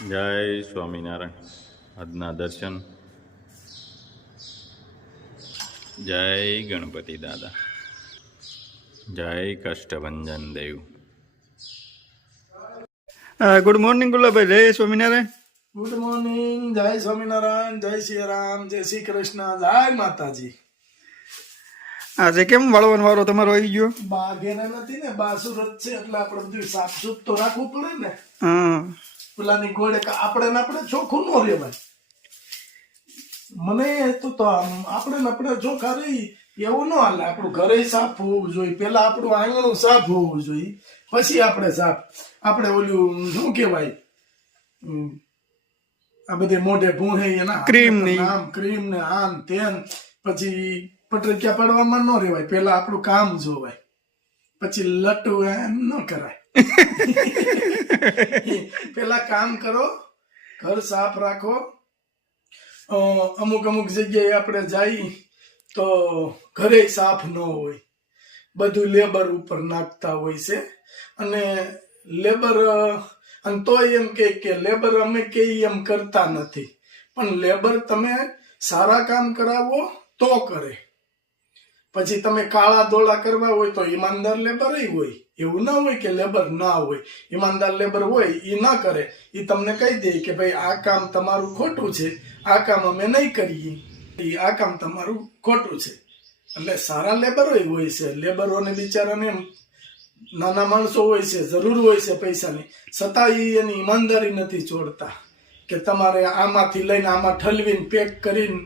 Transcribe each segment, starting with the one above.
જય સ્વામિનારાયણ. આજના દર્શન. જય ગણપતિ દાદા. જય કષ્ટભંજન દેવ. Good morning Gulabbhai. જય સ્વામિનારાયણ. Good morning. જય સ્વામિનારાયણ. જય શ્રી રામ. જય શ્રી કૃષ્ણ. જય માતાજી. આજે કેમ વાળવાનો વારો તમારો આવી ગયો? બા ઘેરે નથી ને, બા સુરત છે એટલે આપણે બધું સાફ સુફ તો રાખવું પડે ને. હા, પેલાની ઘોડે આપણે ચોખ્ખું ન રહેવાય. મને તો આપણે ચોખ્ખા રહી એવું ન હાલે. આપણું ઘરે સાફ હોવું જોઈએ. પેલા આપણું આંગણું સાફ હોવું જોઈએ, પછી આપણે ઓલું શું કહેવાય, આ બધે મોઢે ભૂંહે એના ક્રીમ ને આમ તેમ, પછી પટરક્યા પાડવામાં ન રહેવાય. પેલા આપણું કામ જોવાય, પછી લટું એમ ન કરાય. પેલા કામ કરો, ઘર સાફ રાખો. અમુક જગ્યાએ આપણે જઈ તો ઘરે સાફ ન હોય, બધું લેબર ઉપર નાખતા હોય છે. અને લેબર અને તોય એમ કે લેબર અમે કે એમ કરતા નથી. પણ લેબર તમે સારા કામ કરાવો તો કરે. પછી તમે કાળા ધોળા કરવા હોય તો ઈમાનદાર લેબર હોય. એવું ના હોય કે લેબર ના હોય. ઈમાનદાર લેબર હોય એ ના કરે. એ તમને કહી દે કે ભાઈ આ કામ તમારું ખોટું છે, આ કામ અમે નહીં કરીએ, આ કામ તમારું ખોટું છે. એટલે સારા લેબરો હોય છે. લેબરોને બિચારાને નાના માણસો હોય છે, જરૂર હોય છે પૈસાની, છતાં એની ઈમાનદારી નથી છોડતા કે તમારે આમાંથી લઈને આમાં ઠલવીને પેક કરીને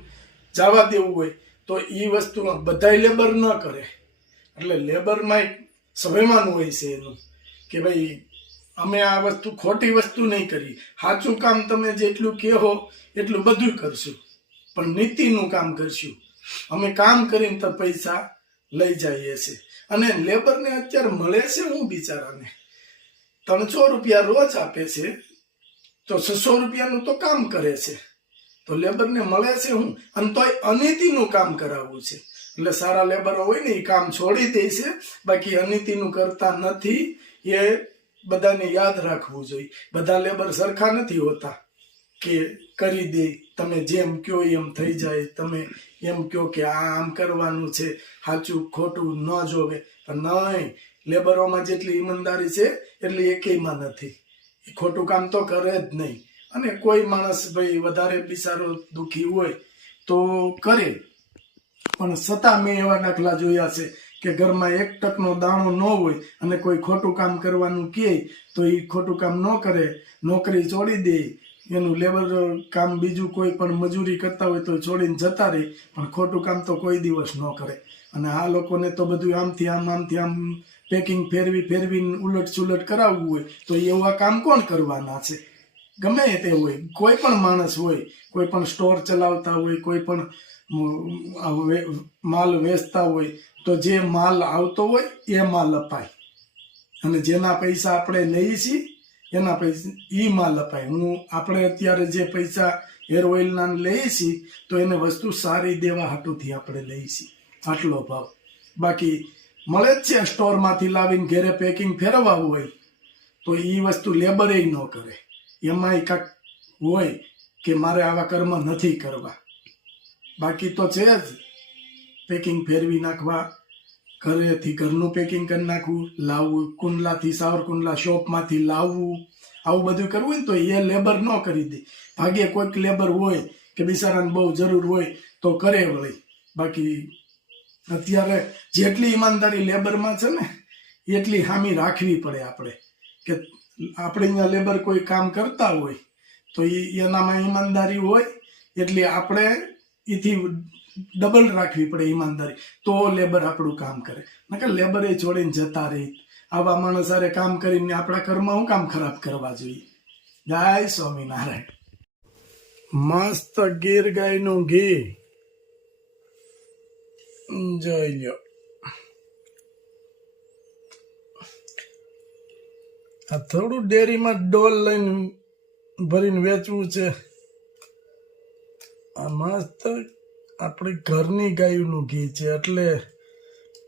જવા દેવું હોય. તો એ વસ્તુ બધા લેબર ન કરે. એટલે લેબરમાં સ્વાભિમાન હોય છે એનું કે ભાઈ અમે આ વસ્તુ ખોટી વસ્તુ નહીં કરી. સાચું કામ તમે જેટલું કહો એટલું બધું કરશું, પણ નીતિનું કામ કરશું. અમે કામ કરીને તો પૈસા લઈ જઈએ છીએ. અને લેબરને અત્યારે મળે છે હું બિચારાને 300 રૂપિયા રોજ આપે છે, તો 600 રૂપિયાનું તો કામ કરે છે. તો લેબરને મળે છે હું, અને તોય અનીતિનું કામ કરાવવું છે. એટલે સારા લેબરો હોય ને એ કામ છોડી દે છે, બાકી અનીતિનું કરતા નથી. એ બધાને યાદ રાખવું જોઈએ. બધા લેબર સરખા નથી હોતા કે કરી દે, તમે જેમ કયો એમ થઈ જાય, તમે એમ કયો કે આમ કરવાનું છે, સાચું ખોટું ન જોવે. પણ નહીં, લેબરોમાં જેટલી ઈમાનદારી છે એટલી એકેયમાં નથી. એ ખોટું કામ તો કરે જ નહીં. અને કોઈ માણસ ભાઈ વધારે બિચારો દુઃખી હોય તો કરે, પણ છતાં મેં એવા દાખલા જોયા છે કે ઘરમાં 1% દાણો ન હોય અને કોઈ ખોટું કામ કરવાનું કહે તો એ ખોટું કામ ન કરે, નોકરી છોડી દે. એનું લેબર કામ બીજું કોઈ પણ મજૂરી કરતા હોય તો છોડીને જતા રહે, પણ ખોટું કામ તો કોઈ દિવસ ન કરે. અને આ લોકોને તો બધું આમથી આમ પેકિંગ ફેરવીને ઉલટ સુલટ કરાવવું હોય તો એવા કામ કોણ કરવાના છે? ગમે તે હોય, કોઈ પણ માણસ હોય, કોઈ પણ સ્ટોર ચલાવતા હોય, કોઈ પણ માલ વેચતા હોય, તો જે માલ આવતો હોય એ માલ અપાય. અને જેના પૈસા આપણે લઈએ છીએ એના પૈસા એ માલ અપાય. આપણે અત્યારે જે પૈસા હેર ઓઇલના લઈએ છીએ તો એને વસ્તુ સારી દેવા હાટુથી આપણે લઈએ છીએ, આટલો ભાવ. બાકી મળે જ છે સ્ટોરમાંથી લાવીને ઘરે પેકિંગ ફેરવવા હોય તો એ વસ્તુ લેબરે ન કરે. એમાંય કાંક હોય કે મારે આવા કર્મ નથી કરવા. બાકી તો છે જ પેકિંગ ફેરવી નાખવા, ઘરેથી ઘરનું પેકિંગ કરી નાખવું, લાવવું કુંડલાથી, સાવર કુંડલા શોપમાંથી લાવવું, આવું બધું કરવું ને તો એ લેબર ન કરી દે. ભાગ્યે કોઈક લેબર હોય કે બિચારાને બહુ જરૂર હોય તો કરે વળી. બાકી અત્યારે જેટલી ઈમાનદારી લેબરમાં છે ને એટલી હામી રાખવી પડે આપણે. કે આપણે અહીંયા લેબર કોઈ કામ કરતા હોય તો એનામાં ઈમાનદારી હોય એટલે આપણે એથી ડબલ રાખવી પડે ઈમાનદારી, તો લેબર આપણું કામ કરે. નકર લેબર એ છોડીને જતા રહી. આવા માણસ હારે કામ કરીને આપણા કર્મમાં હું કામ ખરાબ કરવા જોઈએ? જય સ્વામિનારાયણ. મસ્ત ગીર ગાયનું ઘી જોઈ લો. આ થોડું ડેરીમાં ડોલ લઈને ભરીને વેચવું છે. આ મસ્ત આપણી ઘરની ગાયનું ઘી છે એટલે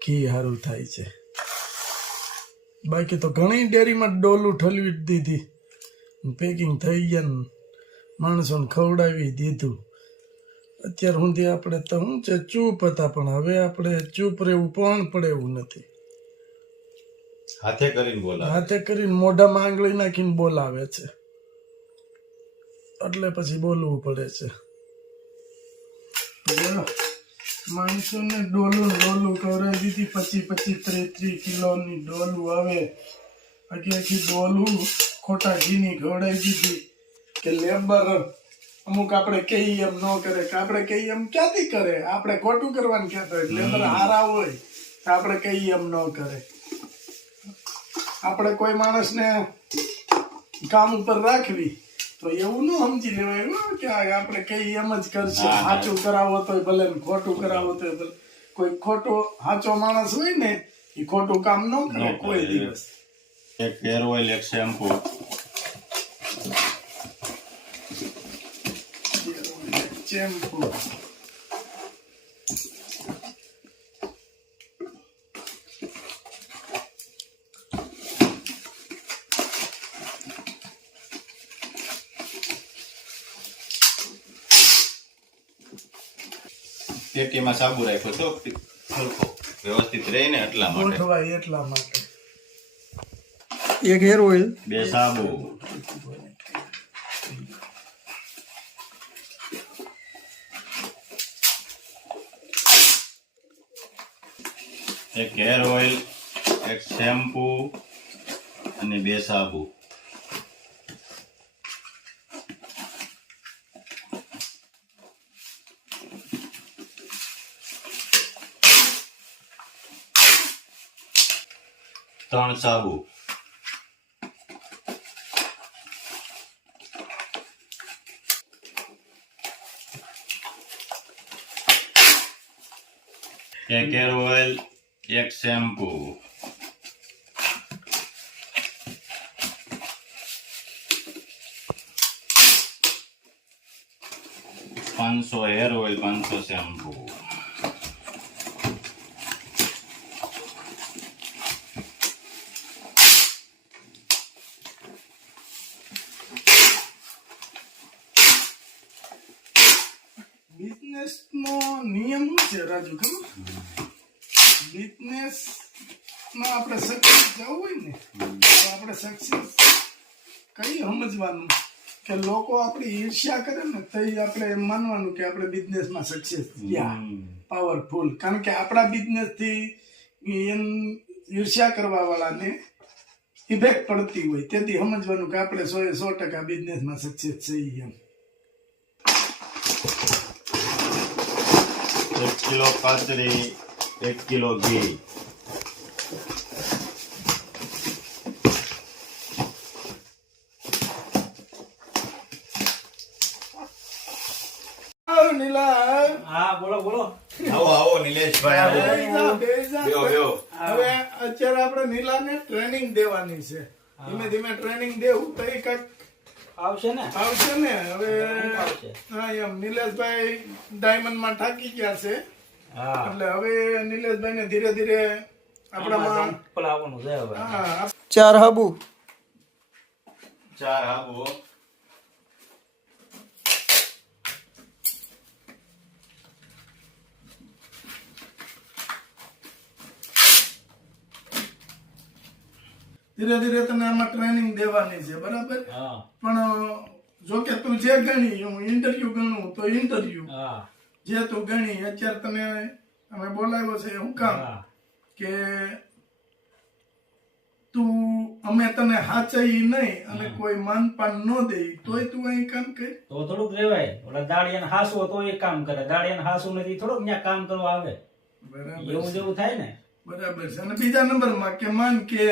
ઘી સારું થાય છે. બાકી તો ઘણી ડેરીમાં ડોલું ઠલવી દીધી, પેકિંગ થઈ ગયા ને માણસોને ખવડાવી દીધું. અત્યાર સુધી આપણે તો શું છે ચૂપ હતા, પણ હવે આપણે ચૂપ રહેવું પણ પડે એવું નથી. હાથે કરીને બોલાવે. હાથે કરીને મોઢામાં આંગળી નાખીને બોલાવે છે, એટલે પછી બોલવું પડે છે. માણસોને ડોલું ખવડાવી દીધી, 25-30 કિલોની ડોલું. હવે આખી ડોલું ખોટા ઘીની ખવડાવી દીધી કે લેબર અમુક આપણે કહીએ એમ ન કરે, કે આપણે કહીએ એમ ક્યાંથી કરે? આપણે ખોટું કરવાનું કહેતા હોય. લેબર હારા હોય તો આપણે કહીએ એમ ન કરે. આપણે કોઈ માણસને કામ ઉપર રાખવી તો એવું ન સમજી લેવાય કે આપણે કઈ એમ જ કરશે. સાચું કરાવો તો ભલે, ખોટું કરાવો તો ભલે. કોઈ ખોટો સાચો માણસ હોય ને એ ખોટું કામ ન કરે કોઈ દિવસ. એક હેર ઓઇલ, એક શેમ્પુ, શેમ્પુ, પેટીમાં સાબુ રાખ્યો છો સરખો વ્યવસ્થિત રહે ને એટલા માટે. ગોઠવાય એટલા માટે. એક હેર ઓઇલ, 2 સાબુ, એક હેર ઓઇલ, એક શેમ્પુ અને 2 સાબુ. ત્રણ સાબુ, એક હેર ઓઇલ, એક shampoo, 500 hair oil, 500 shampoo. Business નો નિયમ શું છે રાજુ ખબર? બિઝનેસ માં આપણે સક્સેસ જવું હોય ને તો આપણે સક્સેસ કઈ સમજવાનું કે લોકો આપણી ઈર્ષ્યા કરે ને તો આપણે એમ માનવાનું કે આપણે બિઝનેસ માં સક્સેસ થયા, પાવરફુલ. કારણ કે આપણા બિઝનેસ થી એમ ઈર્ષ્યા કરવા વાળાને ઇફેક્ટ પડતી હોય, તેથી સમજવાનું કે આપણે 100% બિઝનેસ માં સક્સેસ છીએ એમ. 1 કિલો કાચરી, 1 કિલો ઘી, આવો નિલેશભાઈ, આવો. હવે અત્યારે આપણે નીલાને ટ્રેનિંગ દેવાની છે. ધીમે ધીમે ટ્રેનિંગ દેવું તો એ કઈક આવશે ને. હવે હા એમ નિલેશભાઈ ડાયમંડ માં થાકી ગયા છે, એટલે હવે નિલેશભાઈ ને ધીરે ધીરે આપણામાં 4 હાબુ, 4 હાબુ, ધીરે ધીરે તને આમાં ટ્રેનિંગ દેવાની છે, બરાબર? પણ જો કે તું જે ગણી, હું ઇન્ટરવ્યુ ગણું તો ઇન્ટરવ્યુ જે તું ગણી અત્યારે તને અમે બોલાવ્યો છે હું કામ કે તું અમે તને હાચાઈ નહીં અને કોઈ માનપાન ન દે તોય તું અહીં કામ કર તો થોડુંક રેવાય. ઓલા દાડિયાને હાસુ તો એ કામ કરે, દાડિયાને હાસુ નથી થોડુંક ત્યાં કામ કરવા આવે. એવું જેવું થાય ને. બરાબર છે. અને બીજા નંબરમાં કે માન કે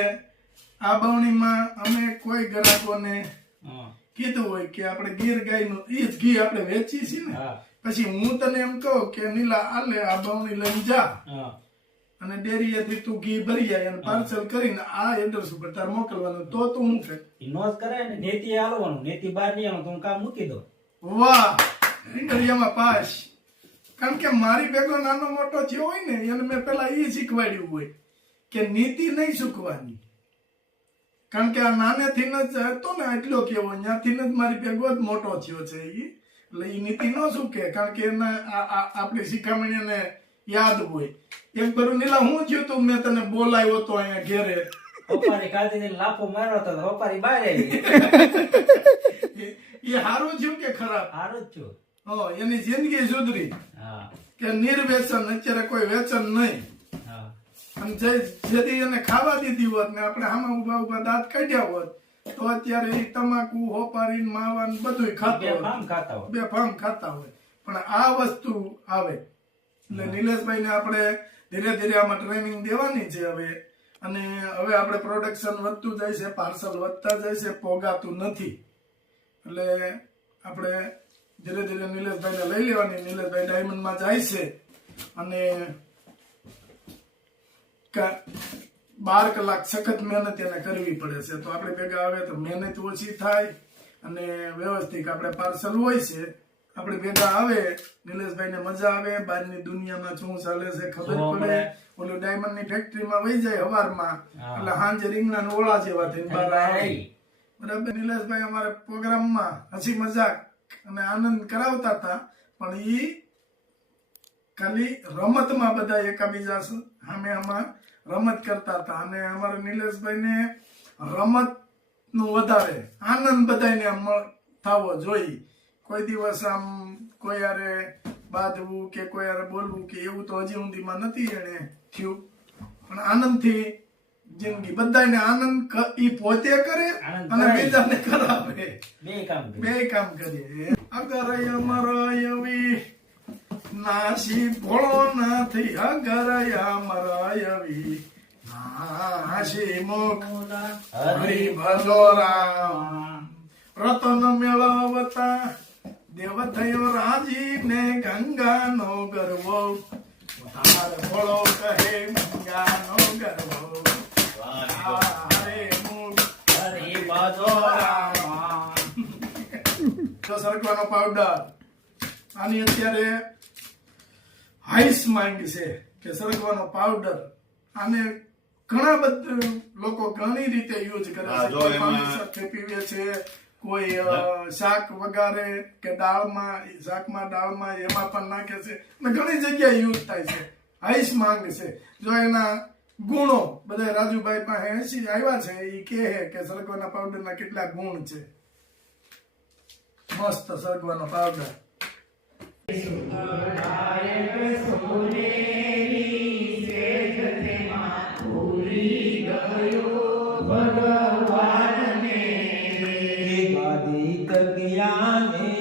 આ બવણીમાં અમે કોઈ ગ્રાહકોને કીધું હોય કે આપણે ગીર ગાયનું ઈ જ ઘી આપણે વેચીએ છીએ ને, પછી હું તને એમ કહું કે નીલા આલે આ બવણી લઈને જા અને ડેરીએથી તું ઘી ભરી જાય અને પાર્સલ કરીને આ એડ્રેસ ઉપર તાર મોકલવાનું, તો તું હું કર નો જ કરાય ને. નેતિ હાલવાનું, નેતિ બહાર નહીં આવવાનું, તો કામ મૂકી દો. વાહ, ઇન્ટરવ્યુમાં પાસ. કારણ કે મારી ભેગો નાનો મોટો થયો હોય ને એને મેં પેલા એ શીખવાડ્યું હોય કે નીતિ નહીં શીખવાની. કારણ કે આ નાનેથી જ હતો ને એટલો કેવો ત્યાંથી જ મારી ભેગો જ મોટો થયો છે ઈ. એટલે ઈ નીતિ નો શું કે કારણ કે એના આપણી શિખામણી એને યાદ હોય. એક બરું નીલા હું થયું તું મેં તને બોલાવ્યો તો અહીંયા ઘેરે હોપારી ખાધી ને લાફો માર્યો તો હોપારી બહાર આવી. એ હારું થયું કે ખરાબ? હારું જ છું. એની જિંદગી સુધરી હા કે નિર્વ્યસન, અત્યારે કોઈ વ્યસન નહીં. હા અને જેથી એને ખાવા દીધી હોત ને આપણે આમાં ઉભા ઉભા દાંત કાઢ્યા હોત તો અત્યારે એ તમાકુ હોપારી માવા બધું ખાતો હોય, બેફામ ખાતા હોય. બેફામ ખાતા હોય. પણ આ વસ્તુ આવે એટલે નિલેશભાઈ ને આપણે ધીરે ધીરે આમાં ટ્રેનિંગ દેવાની છે હવે. અને હવે આપણે પ્રોડક્શન વધતું જાય છે, પાર્સલ વધતા જાય છે, પોગાતું નથી. એટલે આપણે ધીરે ધીરે નિલેશભાઈને લઈ લેવાની. નિલેશભાઈ ડાયમંડમાં જાય છે અને 12 કલાક સખત મહેનત એને કરવી પડે છે. તો આપણે ભેગા આવે તો મહેનત ઓછી થાય અને વ્યવસ્થિત આપણે પાર્સલ હોય છે. આપણે ભેગા આવે નિલેશભાઈને મજા આવે, બહારની દુનિયામાં શું ચાલે છે ખબર પડે. ઓલું ડાયમંડ ની ફેક્ટરીમાં વહી જાય હવારમાં એટલે સાંજે રીંગણા ઓળા જેવા થઈને બહાર આવે. બરાબર. નિલેશભાઈ અમારા પ્રોગ્રામમાં હસી મજાક અને આનંદ કરાવતા હતા, પણ ઈ ખાલી રમતમાં બધા એકાબીજા સામે આમાં રમત કરતા હતા. અને અમારા નિલેશભાઈને રમત નું વધારે આનંદ બધાને થવો જોઈએ. કોઈ દિવસ આમ કોઈ યારે બાંધવું કે કોઈ યારે બોલવું કે એવું તો હજી ઊંધીમાં નથી એને થયું. પણ આનંદથી જિંદગી બધાને આનંદ ઈ પોતે કરે અને બીજાને કરાવે. બે કામ કરીએ. અગર અમરાયવી નાસી ભોળો નથી, અગર અમરાયવી નાસી મુખ હરી ભલો રામ. રતન મેળવતા દેવ થયો રાજી ને ગંગા નો ગરવો, તાર ભોળો કહે ગંગા નો ગરવો. સરગવાનો પાવડર આની અત્યારે હાઈસ માંગ છે કે સરગવાનો પાવડર. આને ઘણા બધા લોકો ઘણી રીતે યુઝ કરે છે. કોઈ પાણી સાથે પીવે છે, કોઈ શાક વગારે કે દાળમાં દાળમાં એમાં પણ નાખે છે અને ઘણી જગ્યાએ યુઝ થાય છે. હાઈસ માંગ છે. જો એના ગુણો બધા રાજુભાઈ પાસે આવ્યા છે, એ કહે કે સરગવાના પાવડરના કેટલા ગુણ છે. મસ્ત સરગવાનો પાવડર. ભગવાનને ગાદી તકિયાને